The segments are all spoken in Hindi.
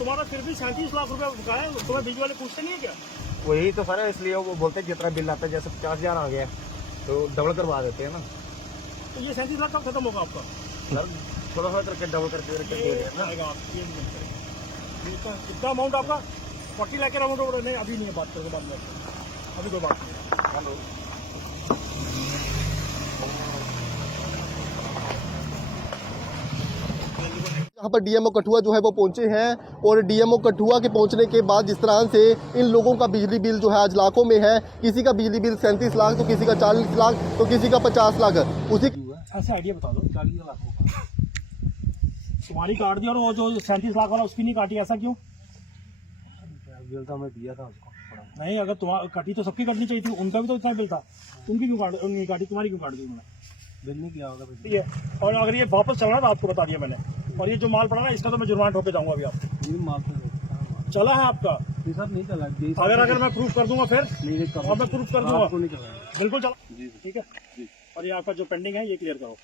तुम्हारा फिर भी 37 लाख रुपए का है, तुम्हें बिजली वाले पूछते नहीं है क्या? वही तो सर, इसलिए वो बोलते हैं जितना बिल आता है, जैसे 50,000 आ गया तो डबल करवा देते हैं ना। तो ये 37 लाख कब खत्म होगा आपका? सर थोड़ा सा करके डबल करके दे रहे हैं ना। आएगा आप ये नहीं करेंगे। कितना अमाउंट आपका? 40 लाख का अमाउंट नहीं, अभी नहीं है, बात करेंगे बाद में, अभी कोई बात नहीं। हेलो, यहाँ पर डीएमओ कठुआ जो है वो पहुंचे हैं और डीएमओ कठुआ के पहुंचने के बाद जिस तरह से इन लोगों का बिजली बिल जो है आज लाखों में है, किसी का बिजली बिल 37 लाख तो किसी का 40 लाख तो किसी का 50 लाख। उसी ऐसा आइडिया बता दो, 40 लाख होगा तुम्हारी काट दी और वो जो 37 लाख वाला उसकी नहीं काटी, ऐसा क्यों? बिल तो हमें दिया था उसको। नहीं, अगर तुम्हारी कटी तो सबकी कटनी चाहिए थी, उनका भी तो इतना बिल था, उनकी क्यों नहीं काटी, तुम्हारी क्यों काट दी उन्होंने? बिल नहीं किया होगा ठीक है, और अगर ये वापस चल रहा है तो आपको बता दिया मैंने, और ये जो माल पड़ा ना इसका तो मैं जुर्माना ठोके जाऊंगा अभी आपको। माल चला है आपका? सर नहीं चला, अगर मैं प्रूफ कर दूंगा फिर, और मैं प्रूफ कर दूंगा नहीं चला। बिल्कुल चला, ठीक है। और ये आपका जो पेंडिंग है ये क्लियर करो।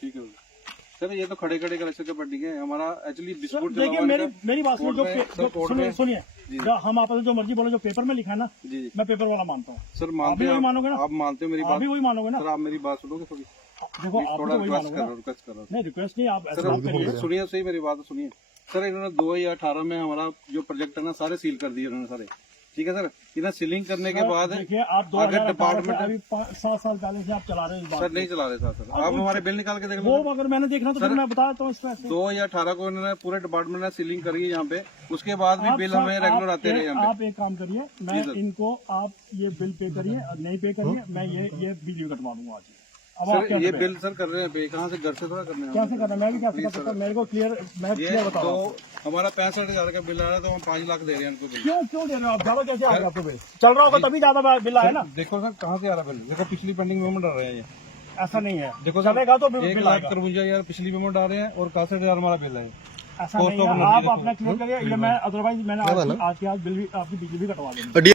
ठीक है सर, ये तो खड़े खड़े कलेक्शन का पेंडिंग है हमारा एक्चुअली बिस्कुट। देखिए मेरी बात सुनिए, हम आपस में जो मर्जी बोलो, जो पेपर में लिखा है ना जी मैं पेपर वाला मानता हूँ। सर मानते वही हैं मानोगे ना? आप मानते हो मेरी बात? अभी वही मानोगे ना? सर आप मेरी बात सुनोगे थोड़ी? देखो आप थोड़ा वही रिक्वेस्ट मानोगे ना? रिक्वेस्ट कर रहा हूँ। नहीं रिक्वेस्ट नहीं, आप सर सुनिए, सही मेरी बात सुनिए। सर इन्होंने 2018 में हमारा जो प्रोजेक्ट है ना सारे सील कर दिए उन्होंने सारे, ठीक है सर। इन्हें सीलिंग करने के बाद देखिए आप 2018 से अभी 7 साल पहले से आप चला रहे हो इस बात सर नहीं चला रहे सर आप हमारे बिल निकाल के देख लो। वो अगर मैंने देखना तो फिर मैं बता देता हूँ इसमें। 2018 को इन्होंने पूरे डिपार्टमेंट ने सीलिंग करी है यहाँ पे, उसके बाद भी बिल हमें रेगुलर आते रहे यहाँ पे। आप एक काम करिए, मैं इनको आप ये बिल पे करिए, नहीं पे करिए, मैं ये बिल कटवा दूंगा आज। अब आप सर ये बिल सर कर रहे हैं कहाँ से, घर से थोड़ा करने हैं। कैसे करना, मैं भी कैसे कर सकता हूँ? मेरे को क्लियर, मैं क्लियर बता रहा हूँ। तो हमारा 65,000 का बिल आ रहा है तो हम 5 लाख दे रहे हैं उनको बिल। क्यों दे रहे हो आप? ज्यादा कैसे आ रहा है आपको बिल? चल रहा होगा तभी ज्यादा बिल आया ना। देखो सर कहाँ से आ रहा है बिल, देखो पिछली पेंडिंग पेमेंट आ रहे हैं ये। ऐसा नहीं है, देखो चलेगा तो 1,53,000 पिछली पेमेंट आ रहे हैं और 61,000 हमारा बिल है। ऐसा नहीं है, आप अपना क्लियर करिए, ये मैं अदरवाइज मैंने आज बिल भी आपकी बिजली भी कटवा दूंगा।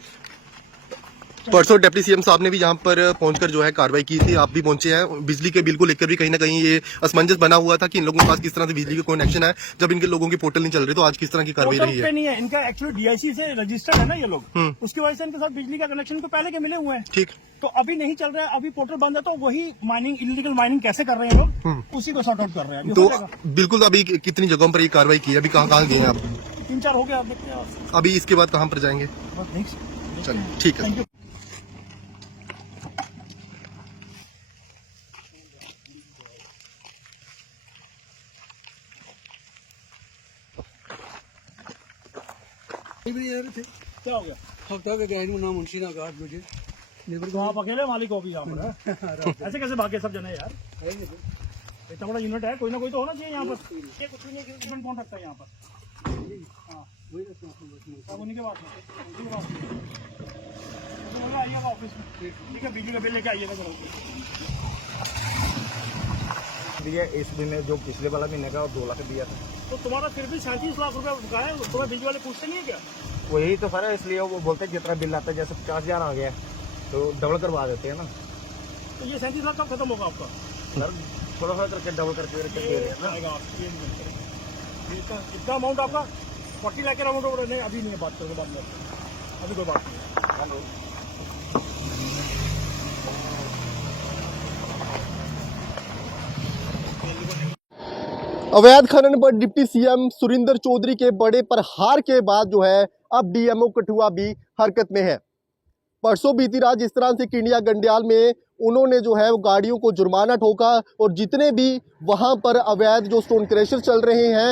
परसों डिप्टी सीएम साहब ने भी यहाँ पर पहुंचकर जो है कार्रवाई की थी, आप भी पहुंचे हैं। बिजली के बिल को लेकर भी कहीं ना कहीं ये असमंजस बना हुआ था कि इन लोगों के पास किस तरह से बिजली का कनेक्शन है जब इनके लोगों की पोर्टल नहीं चल रही, तो आज किस तरह की कार्रवाई रही है? नहीं है, इनका एक्चुअली डीआईसी से रजिस्टर्ड है ना ये लोग, उसकी वजह से इनके साथ बिजली का कनेक्शन तो पहले के मिले हुए हैं। ठीक, तो अभी नहीं चल रहा है, अभी पोर्टल बंद है, तो वही माइनिंग, इलीगल माइनिंग कैसे कर रहे हैं लोग, उसी को सॉर्ट आउट कर रहे हैं। तो बिल्कुल अभी कितनी जगहों पर ये कार्रवाई की है, अभी कहाँ गए हैं आप? 3-4 हो गया, देखते हैं अभी इसके बाद कहाँ पर जाएंगे? चलिए ठीक है। क्या हो गया? हफ्ता के गाइड में ना मुंशी ना गार्ड मुझे तो आप अकेले मालिक हो अभी यहाँ पर? ऐसे कैसे भागे सब जने यार? इतना बड़ा यूनिट है, कोई ना कोई तो होना चाहिए यहाँ पर। ये कुछ भी नहीं, कौन रखता है यहाँ पर? हाँ अब उन्हीं के पास आइएगा ऑफिस में, ठीक है? बिजली का बिल लेके आइएगा जरूर। इस महीने जो पिछले वाला महीने का 2 लाख दिया था। तो तुम्हारा फिर भी 37 लाख रुपए का है, तुम्हें बिजली वाले पूछते नहीं है क्या? वही तो सर, इसलिए वो बोलते हैं जितना बिल आता है, जैसे 50,000 आ गया तो डबल करवा देते हैं ना। तो ये 37 लाख कब खत्म होगा आपका? सर थोड़ा सा करके डबल करके दे रहे हैं ना। आएगा आप ये नहीं करेंगे। कितना अमाउंट आपका? 40 लाख का अमाउंट नहीं, अभी नहीं है, बात करेंगे बाद में, अभी कोई बात नहीं। हेलो, अवैध खनन पर डिप्टी सीएम सुरेंद्र चौधरी के बड़े प्रहार के बाद जो है अब डीएमओ कठुआ भी हरकत में है। परसों बीती रात जिस तरह से किंडिया गंडियाल में उन्होंने जो है वो गाड़ियों को जुर्माना ठोका और जितने भी वहां पर अवैध जो स्टोन क्रैशर चल रहे हैं,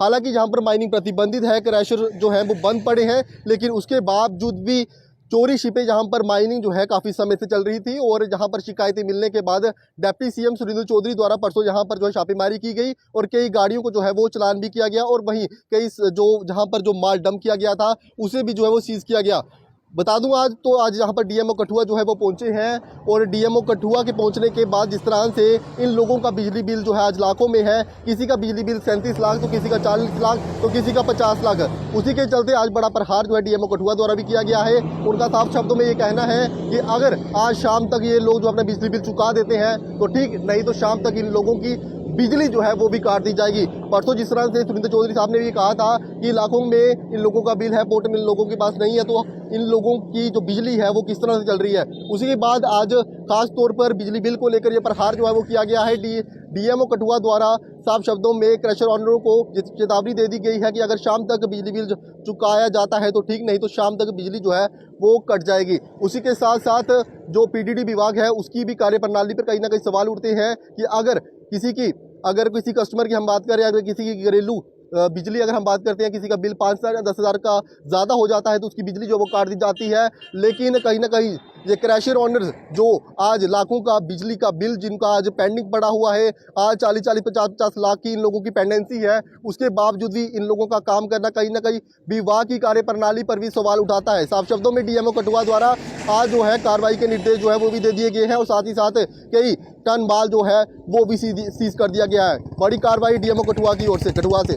हालांकि जहां पर माइनिंग प्रतिबंधित है, क्रैशर जो है वो बंद पड़े हैं, लेकिन उसके बावजूद भी चोरी छिपे जहां पर माइनिंग जो है काफ़ी समय से चल रही थी और जहां पर शिकायतें मिलने के बाद डिप्टी सीएम सुरेंद्र चौधरी द्वारा परसों यहां पर जो है छापेमारी की गई और कई गाड़ियों को जो है वो चलान भी किया गया और वहीं कई जो जहां पर जो माल डंप किया गया था उसे भी जो है वो सीज किया गया। बता दूं आज यहाँ पर डीएमओ कठुआ जो है वो पहुंचे हैं और डीएमओ कठुआ के पहुंचने के बाद जिस तरह से इन लोगों का बिजली बिल जो है आज लाखों में है, किसी का बिजली बिल 37 लाख तो किसी का 40 लाख तो किसी का 50 लाख, उसी के चलते आज बड़ा प्रहार जो है डीएमओ कठुआ द्वारा भी किया गया है। उनका साफ शब्दों में ये कहना है कि अगर आज शाम तक ये लोग जो अपना बिजली बिल चुका देते हैं तो ठीक, नहीं तो शाम तक इन लोगों की बिजली जो है वो भी काट दी जाएगी। परसों जिस तरह से सुरिंदर चौधरी साहब ने भी कहा था कि इलाकों में इन लोगों का बिल है, पोर्टल इन लोगों के पास नहीं है, तो इन लोगों की जो बिजली है वो किस तरह से चल रही है। उसी के बाद आज खास तौर पर बिजली बिल को लेकर ये प्रहार जो है वो किया गया है। डीएमओ कठुआ द्वारा साफ शब्दों में क्रशर ऑनरों को चेतावनी दे दी गई है कि अगर शाम तक बिजली बिल चुकाया जाता है तो ठीक, नहीं तो शाम तक बिजली जो है वो कट जाएगी। उसी के साथ साथ जो पीडीडी विभाग है उसकी भी कार्यप्रणाली पर कहीं ना कहीं सवाल उठते हैं कि अगर किसी कस्टमर की हम बात करें, अगर किसी की घरेलू बिजली अगर हम बात करते हैं, किसी का बिल 5,000 या 10,000 का ज़्यादा हो जाता है तो उसकी बिजली जो वो काट दी जाती है। लेकिन कहीं ना कहीं ये क्रैशर ओनर्स जो आज लाखों का बिजली का बिल जिनका आज पेंडिंग पड़ा हुआ है, आज 40-40, 50-50 लाख की इन लोगों की पेंडेंसी है, उसके बावजूद भी इन लोगों का काम करना कहीं ना कहीं विभाग की कार्यप्रणाली पर भी सवाल उठाता है। साफ शब्दों में डीएमओ कठुआ द्वारा आज जो है कार्रवाई के निर्देश जो है वो भी दे दिए गए हैं और साथ ही साथ कई टन माल जो है वो भी सीज कर दिया गया है। बड़ी कार्रवाई डीएमओ कठुआ की ओर से, कठुआ से।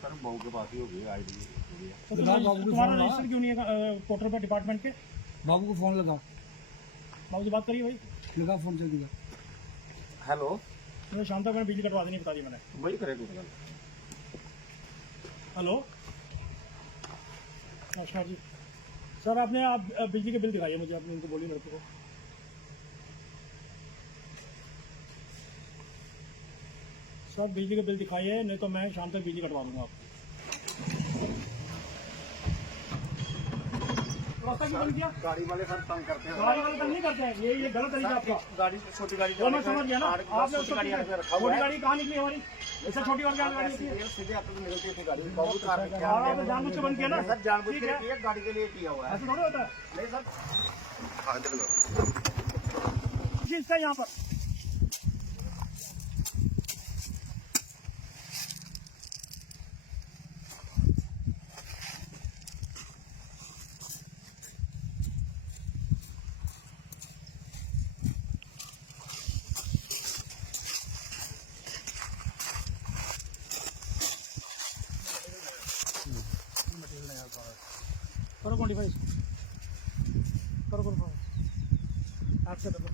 सर मऊ के पास ही हो गई आईडी। तो तुम्हारा रजिस्टर क्यों नहीं है पोर्टल पर डिपार्टमेंट के? बाबू को फोन लगा, बाबू से बात करिए भाई। लगा फोन से दिया। हेलो, मुझे शाम तक मैंने बिजली कटवा देनी बता दी मैंने। वही करेगा हेलो नमस्कार जी सर, आपने आप बिजली के बिल दिखाइए मुझे, आपने इनको बोलिए लड़के को। सर बिजली के बिल दिखाइए, नहीं तो मैं शाम तक बिजली कटवा दूंगा आपको। रास्ता क्यों बंद किया? गाड़ी वाले सर तंग करते हैं। गाड़ी वाले तंग नहीं करते हैं, ये गलत तरीका आपका। गाड़ी छोटी गाड़ी वो मैं समझ गया ना, आपने उसको गाड़ी छोटी गाड़ी कहाँ निकली हमारी? इससे छोटी और क्या गाड़ी होती है? सीधे आपको निकलती थी गाड़ी बहुत कार में और आपने जानबूझ के बंद किया ना? सर जानबूझ ठीक के है, किया, गाड़ी के लिए किया हुआ है। ऐसा थोड़ी होता है। नहीं सर, चीज का यहाँ पर करो क्वान्टिफाई, करो आपसे करो।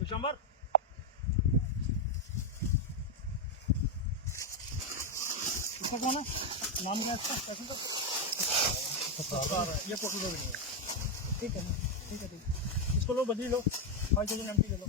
दिसंबर इसका कौन है? नाम क्या है इसका? ये फोटो दो नहीं है। ठीक है ठीक है, इसको लो, बदली लो, 5,000 एमटी ले लो।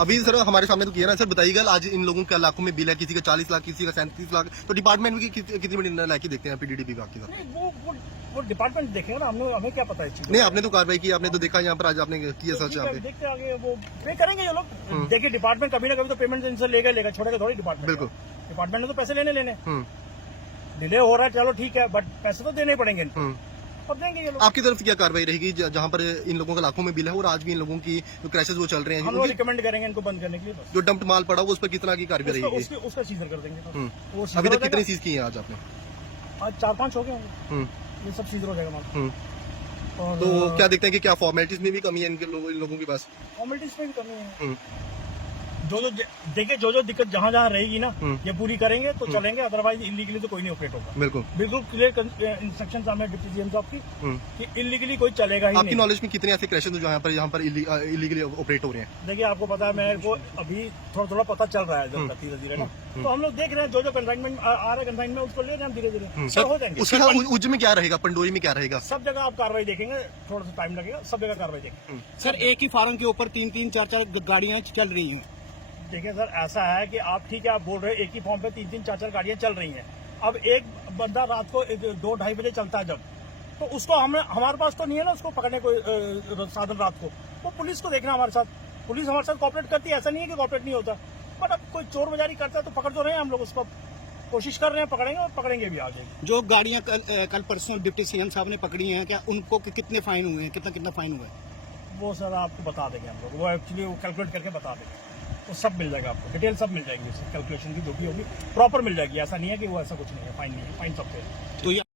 अभी सर हमारे सामने तो किया ना सर, बताइएगा आज इन लोगों के लाखों में बिल है, किसी का 40 लाख, किसी का 37 लाख, तो डिपार्टमेंट में कितनी बड़ी लाइकी देखते हैं पीडीडी विभाग की? वो डिपार्टमेंट देखेंगे ना, हमें क्या पता है चीज। नहीं, आपने तो कार्रवाई की, आपने तो देखा यहाँ पर, आज आपने किया सर्च यहाँ पे। देखते आगे वो पे करेंगे ये लोग। देखिए डिपार्टमेंट कभी ना कभी तो पेमेंट इनसे लेगा, छोड़ेगा थोड़ी डिपार्टमेंट। बिल्कुल, डिपार्टमेंट ने तो पैसे लेने डिले हो रहा है, चलो ठीक है, बट पैसे तो देने पड़ेंगे इनको, अब देंगे ये लोग। आपकी तरफ से क्या कार्रवाई रहेगी जहाँ पर इन लोगों का लाखों में बिल है और आज भी इन लोगों की जो क्रैशेस वो चल रहे हैं? हम लोग रिकमेंड करेंगे इनको बंद करने के लिए। जो डंप्ड माल पड़ा हुआ उस पर किस तरह की कार्रवाई रहेगी? उसका सीजर कर देंगे। अभी तक कितनी सीज की है आज आपने? आज 4-5 हो गए होंगे, ये सब सीजर हो जाएगा माल। और तो क्या देखते हैं कि क्या फॉर्मेलिटीज में भी कमी है इन लोगों के पास? फॉर्मेलिटीज में भी कमी है। देखिए जो दिक्कत जहाँ जहाँ रहेगी ना ये पूरी करेंगे तो चलेंगे, अदरवाइज इलीगली तो कोई नहीं ऑपरेट होगा। बिल्कुल क्लियर इंस्ट्रक्शन सामने डिप्टी सीएम साहब की कि इलीगली कोई चलेगा ही आपकी नहीं। नॉलेज में कितने ऐसे क्रैशेस जो यहाँ पर इलीगली ऑपरेट हो रहे हैं? देखिए आपको पता है, मेरे को अभी थोड़ा पता चल रहा है जब धीरे धीरे ना, तो हम लोग देख रहे हैं जो कंसाइनमेंट आ रहा है कंसाइनमेंट उसको ले रहे हैं धीरे धीरे, सब हो जाएंगे। उसके साथ उज्ज में क्या रहेगा, पंडोरी में क्या रहेगा? सब जगह आप कार्रवाई देखेंगे, थोड़ा सा टाइम लगेगा, सब जगह कार्रवाई देखेंगे। सर एक ही फार्म के ऊपर 3-3, 4-4 गाड़ियां चल रही हैं। देखिए सर ऐसा है कि आप ठीक है, आप बोल रहे हैं एक ही फॉर्म पे 3-3, 4-4 गाड़ियां चल रही हैं। अब एक बंदा रात को 2-2:30 बजे चलता है जब, तो उसको हमारे पास तो नहीं है ना उसको पकड़ने कोई साधन रात को, वो पुलिस को देखना हमारे साथ, पुलिस हमारे साथ कॉपरेट करती है, ऐसा नहीं है कि कॉपरेट नहीं होता। बट अब कोई चोर बाजारी करता है तो पकड़ तो रहे हैं हम लोग, उसको कोशिश कर रहे हैं, पकड़ेंगे और पकड़ेंगे भी आगे। जो गाड़ियां कल परसों डिप्टी सीएम साहब ने पकड़ी हैं, क्या उनको कितने फाइन हुए हैं, कितना फाइन हुआ है? वो सर आपको बता देंगे हम लोग, वो एक्चुअली वो कैलकुलेट करके बता देंगे, वो सब मिल जाएगा आपको, डिटेल सब मिल जाएगी, कैलकुलेशन की जो भी होगी प्रॉपर मिल जाएगी। ऐसा नहीं है कि वो ऐसा कुछ नहीं है, फाइन नहीं है, फाइन सब पे। तो ये